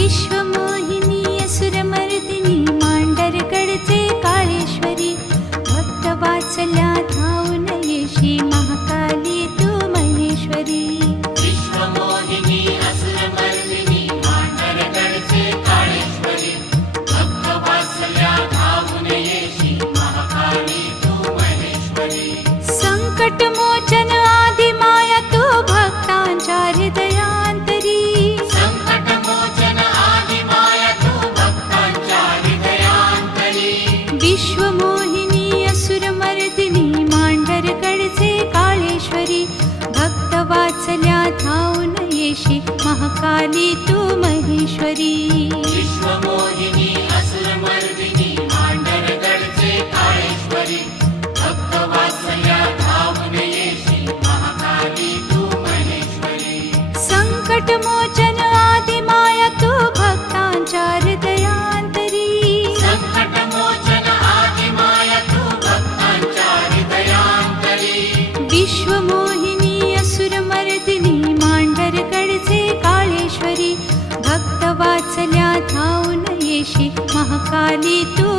विश्वमोहिनी असुरमर्दिनी मांडरगडचे काळेश्वरी भक्तवात्सल्या धावून येशी महाकाली तू महेश्वरी विश्वमोहिनी असुरमर्दिनी मांडरगडचे काळेश्वरी भक्तवात्सल्या धावून येशी महाकाली तू महेश्वरी संकटमोचन आदिमाया तू भक्तांच्या हृदयांतरी संकटमोचन आदिमाया तू भक्तांच्या हृदयांतरी विश्वमोहिनी असुरमर्दिनी मांडरगडचे काळेश्वरी भक्तवात्सल्या धावून येशी महाकाली तू महेश्वरी विश्वमोहिनी असुरमर्दिनी मांडरगडचे काळेश्वरी भक्तवात्सल्या धावून येशी महाकाली तू महेश्वरी संकटमोचन आदिमाया तू भक्तांच्या हृदयांतरी संकटमोचन आदिमाया तू भक्तांच्या हृदयांतरी विश्वमोहिनी असुरमर्दिनी मांडरगडचे काळेश्वरी भक्तवात्सल्या धावून येशी महाकाली तू